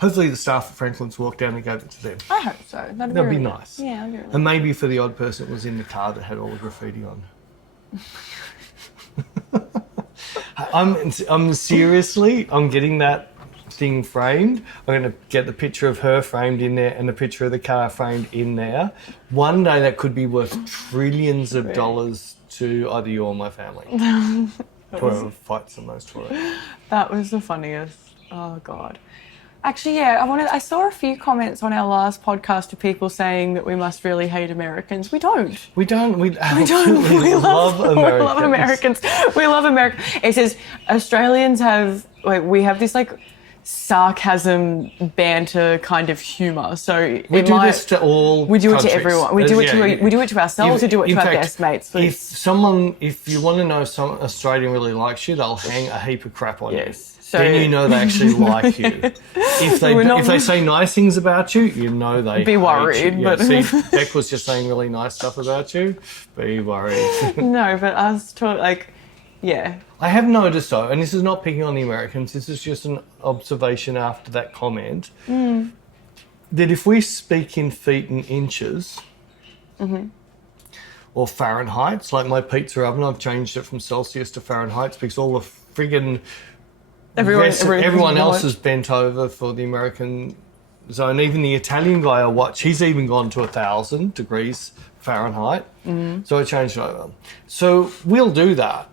Hopefully the staff at Franklin's walked down and gave it to them. I hope so. That'd be really nice. Yeah, that'd be really And maybe for the odd person that was in the car that had all the graffiti on. I'm seriously, I'm getting that thing framed. I'm going to get the picture of her framed in there and the picture of the car framed in there. One day that could be worth trillions of dollars to either you or my family. Whoever fights the most for it. That was the funniest. Oh, God. Actually, yeah, I saw a few comments on our last podcast of people saying that we must really hate Americans. We don't. We don't. We absolutely We love Americans. We love Americans. We love America. It says Australians have, we have this like sarcasm, banter kind of humour. So we do this to all We do countries. It to everyone. We do it to ourselves. We do it to our best mates. If you want to know some Australian really likes you, they'll hang a heap of crap on you. So then you know they actually like you. If they say nice things about you, you know they be hate worried. you. Yeah, But see, Beck was just saying really nice stuff about you. Be worried. no, but us talk like, yeah. I have noticed though, and this is not picking on the Americans, this is just an observation after that comment, that if we speak in feet and inches or Fahrenheit, like my pizza oven, I've changed it from Celsius to Fahrenheit because all the friggin' everyone else is bent over for the American zone. Even the Italian guy I watch, he's even gone to 1,000 degrees Fahrenheit. So I changed it over. So we'll do that.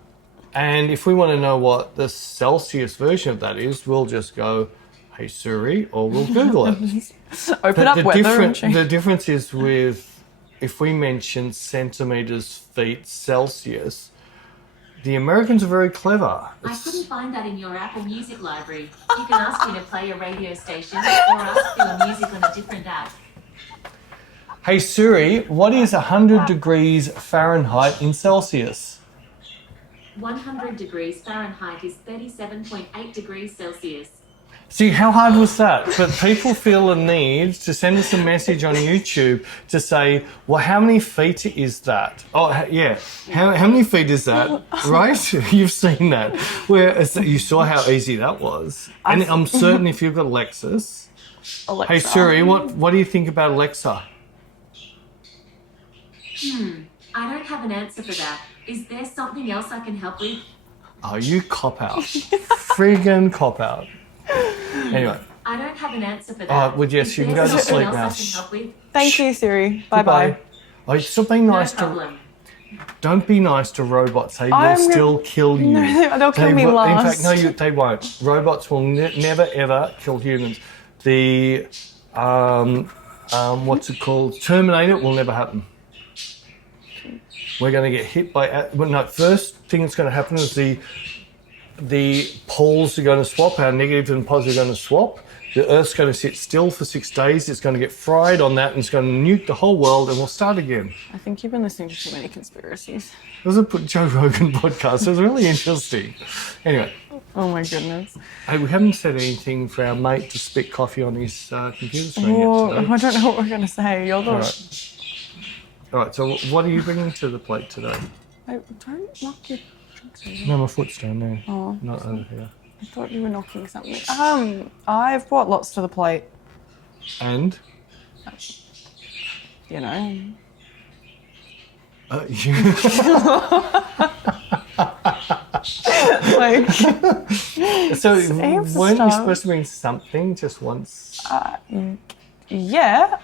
And if we want to know what the Celsius version of that is, we'll just go, hey Siri, or we'll Google it. Open up weather and change. The difference is with, if we mention centimetres, feet, Celsius, the Americans are very clever. I couldn't find that in your Apple Music library. You can ask me to play a radio station or ask for music on a different app. Hey Siri, what is 100 degrees Fahrenheit in Celsius? 100 degrees Fahrenheit is 37.8 degrees Celsius. See, how hard was that? But people feel a need to send us a message on YouTube to say, well, how many feet is that? Oh, yeah. How many feet is that? Right? You've seen that. Where you saw how easy that was. And I'm certain if you've got Alexa. Hey, Siri, what do you think about Alexa? I don't have an answer for that. Is there something else I can help with? Oh, you cop out. Friggin' cop out. Anyway. I don't have an answer for that. Oh, well, yes, you can go to sleep now. Thank you, Siri. Bye-bye. Oh, stop being nice problem. Don't be nice to robots. They will still kill you. No, they'll kill me last. In fact, no, they won't. Robots will never, ever kill humans. The, what's it called? Terminator will never happen. We're going to get hit by... Well, no, first thing that's going to happen is the poles are going to swap. Our negative and positive are going to swap. The Earth's going to sit still for 6 days. It's going to get fried on that and it's going to nuke the whole world and we'll start again. I think you've been listening to too many conspiracies. It was a Joe Rogan podcast. It was really interesting. Anyway. Oh my goodness. Hey, we haven't said anything for our mate to spit coffee on his computer screen yet today. I don't know what we're going to say. You're the... All right, so what are you bringing to the plate today? Don't knock your drinks over. No, my foot's down there. Oh. Not over here. I thought you were knocking something. I've brought lots to the plate. And? You know. Like, so weren't you supposed to bring something just once? Yeah,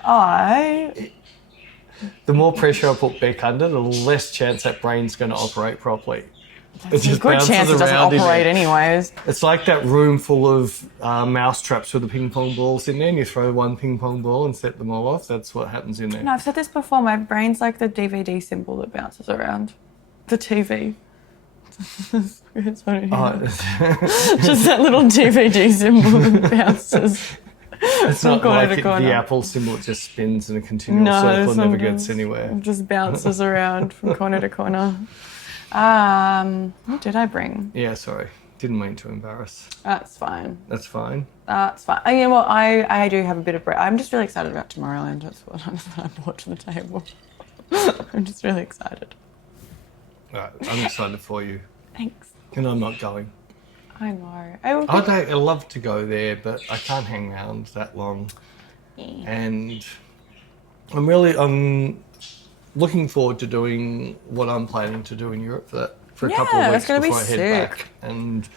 The more pressure I put Beck under, the less chance that brain's going to operate properly. There's a good chance it doesn't operate anyways. It's like that room full of mouse traps with the ping pong balls in there, and you throw one ping pong ball and set them all off. That's what happens in there. No, I've said this before. My brain's like the DVD symbol that bounces around the TV. It's funny. Just that little DVD symbol that bounces. It's not like the Apple symbol, it just spins in a continual circle and never gets anywhere. It just bounces around from corner to corner. What did I bring? Yeah, sorry. Didn't mean to embarrass. That's fine. That's fine. That's fine. You know what? I do have a bit of bread. I'm just really excited about Tomorrowland. That's what I brought to the table. I'm just really excited. All right, I'm excited for you. Thanks. And I'm not going. I know. I'd love to go there, but I can't hang around that long. Yeah. And I'm looking forward to doing what I'm planning to do in Europe for a couple of weeks before I head back. And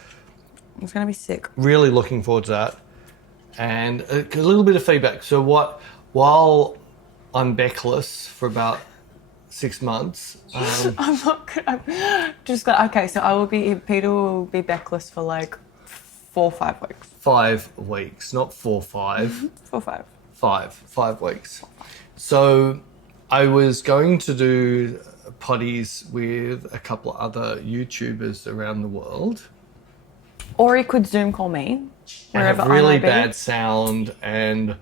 it's going to be sick. Really looking forward to that. And a little bit of feedback. So while I'm Beckless for about 6 months. I'm not good. Okay, so Peter will be Beckless for like 4 or 5 weeks. 5 weeks, not 4 or 5. 4 or 5. 5 weeks. So I was going to do potties with a couple of other YouTubers around the world. Or he could Zoom call me. I have really bad sound and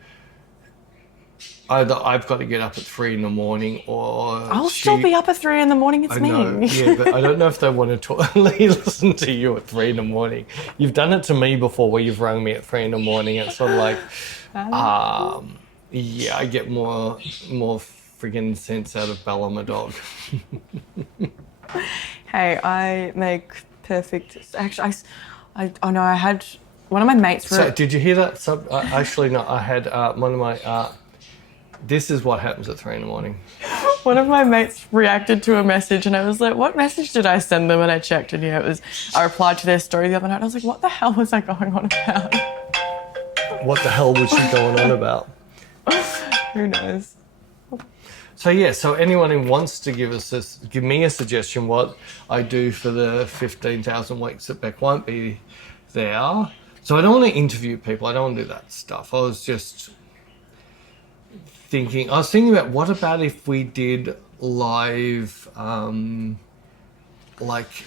either I've got to get up at 3 a.m. or I'll still be up at 3 a.m. It's I me. know, yeah, but I don't know if they want to listen to you at 3 a.m. You've done it to me before where you've rung me at 3 a.m. It's sort of like, yeah, I get more friggin' sense out of Bella, my dog. Hey, I make perfect. Actually, I had one of my mates. So did you hear that? Actually, no. I had one of my. This is what happens at 3 a.m. One of my mates reacted to a message, and I was like, "What message did I send them?" And I checked, and yeah, it was. I replied to their story the other night. I was like, "What the hell was I going on about?" What the hell was she going on about? Who knows? So yeah, so anyone who wants to give me a suggestion what I do for the 15,000 weeks that Bec won't be there. So I don't want to interview people. I don't want to do that stuff. I was thinking about what about if we did live like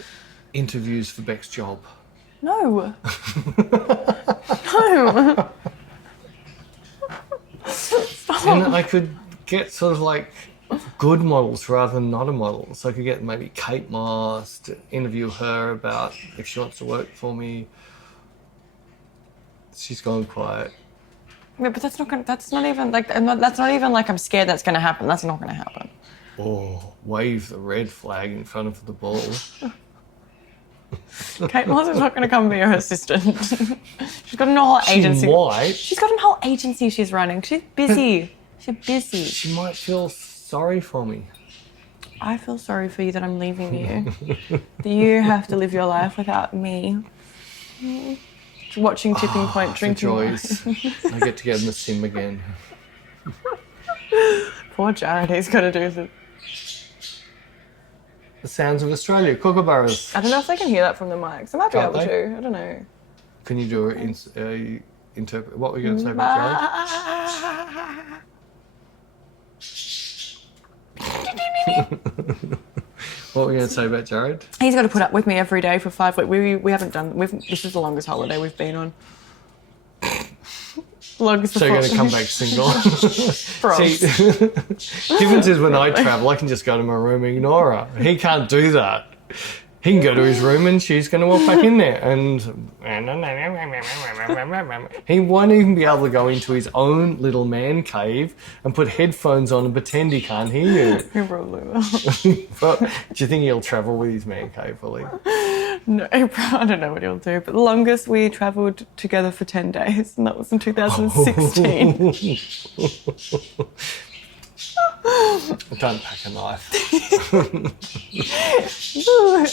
interviews for Bec's job. No. No. And I could get sort of like good models rather than not a model. So I could get maybe Kate Moss to interview her about if she wants to work for me. She's gone quiet. Yeah, but that's not even like I'm scared that's gonna happen. That's not gonna happen. Oh, wave the red flag in front of the ball. Kate Moss is not gonna come be her assistant. She's got a whole agency. She might. She's got a whole agency she's running. She's busy. She's busy. She might feel sorry for me. I feel sorry for you that I'm leaving you. That you have to live your life without me. Watching Tipping Point, drinking joys. I get to get in the sim again. Poor Jared, he's got to do The sounds of Australia, kookaburras. I don't know if they can hear that from the mics. I might be Can't able they? to. I don't know. Can you do a interpret? What were you going to say about Jared? What were you going to say about Jared? He's got to put up with me every day for 5 weeks. We haven't done. This is the longest holiday we've been on. Longest. So you're going to come back single? Props. See, difference is when I travel, I can just go to my room and ignore her. He can't do that. He can go to his room and she's going to walk back in there. And he won't even be able to go into his own little man cave and put headphones on and pretend he can't hear you. He probably will. But do you think he'll travel with his man cave, will he? No, I don't know what he'll do. But the longest we travelled together for 10 days, and that was in 2016. Don't pack a knife.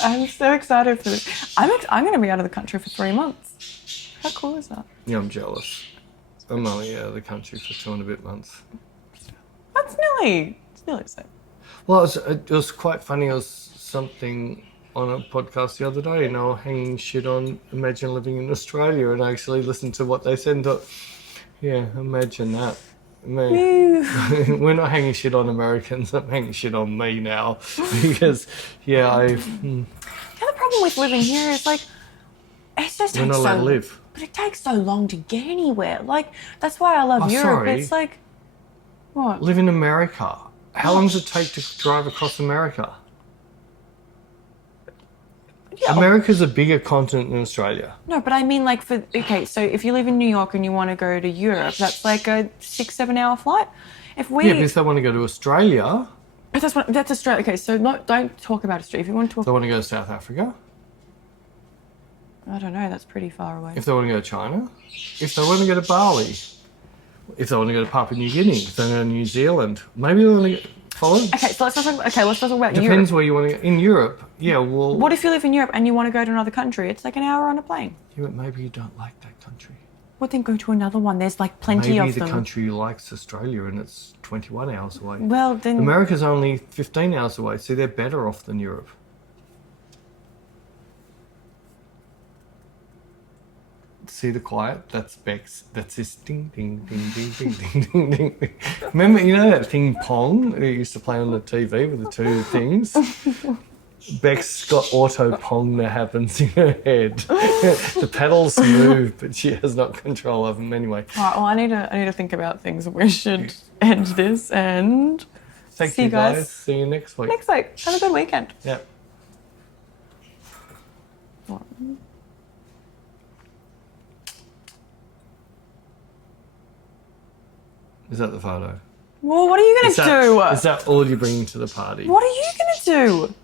I'm so excited for this. I'm going to be out of the country for 3 months. How cool is that? Yeah, I'm jealous. I'm only out of the country for 2 and a bit months. It's nearly the same. Well, it was quite funny. It was something on a podcast the other day, and they were hanging shit on Imagine Living in Australia, and I actually listened to what they said and thought, yeah, imagine that. Me. We're not hanging shit on Americans, I'm hanging shit on me now. Because, yeah, The other problem with living here is, like, it just we're takes not allowed to live. But it takes so long to get anywhere. Like, that's why I love Europe. Sorry. It's like, what? Live in America. How long does it take to drive across America? Yeah. America's a bigger continent than Australia. No, but I mean, like, okay, so if you live in New York and you want to go to Europe, that's like a 6-7 hour flight. Yeah, but if they want to go to Australia... That's Australia. Okay, so don't talk about Australia. If you want to talk... If they want to go to South Africa? I don't know, that's pretty far away. If they want to go to China? If they want to go to Bali? If they want to go to Papua New Guinea? If they want to go to New Zealand? Maybe they want to go... Follow? Okay, so let's not talk about Europe. Depends where you want to go. In Europe, yeah, well... What if you live in Europe and you want to go to another country? It's like an hour on a plane. Yeah, but maybe you don't like that country. Well, then go to another one. There's like plenty of them. Maybe the country you like's Australia and it's 21 hours away. Well, then... America's only 15 hours away, so they're better off than Europe. See the quiet? That's Bec's. That's this ding, ding, ding, ding, ding, ding, ding, ding, ding. Remember, you know that thing pong that you used to play on the TV with the two things? Beck's got auto pong that happens in her head. The pedals move, but she has not control of them anyway. All right, well, I need to think about things. We should end this and Thank see you you guys guys. See you next week. next week. Have a good weekend. Yeah. Is that the photo? Well, what are you going to do? Is that all you're bringing to the party? What are you going to do?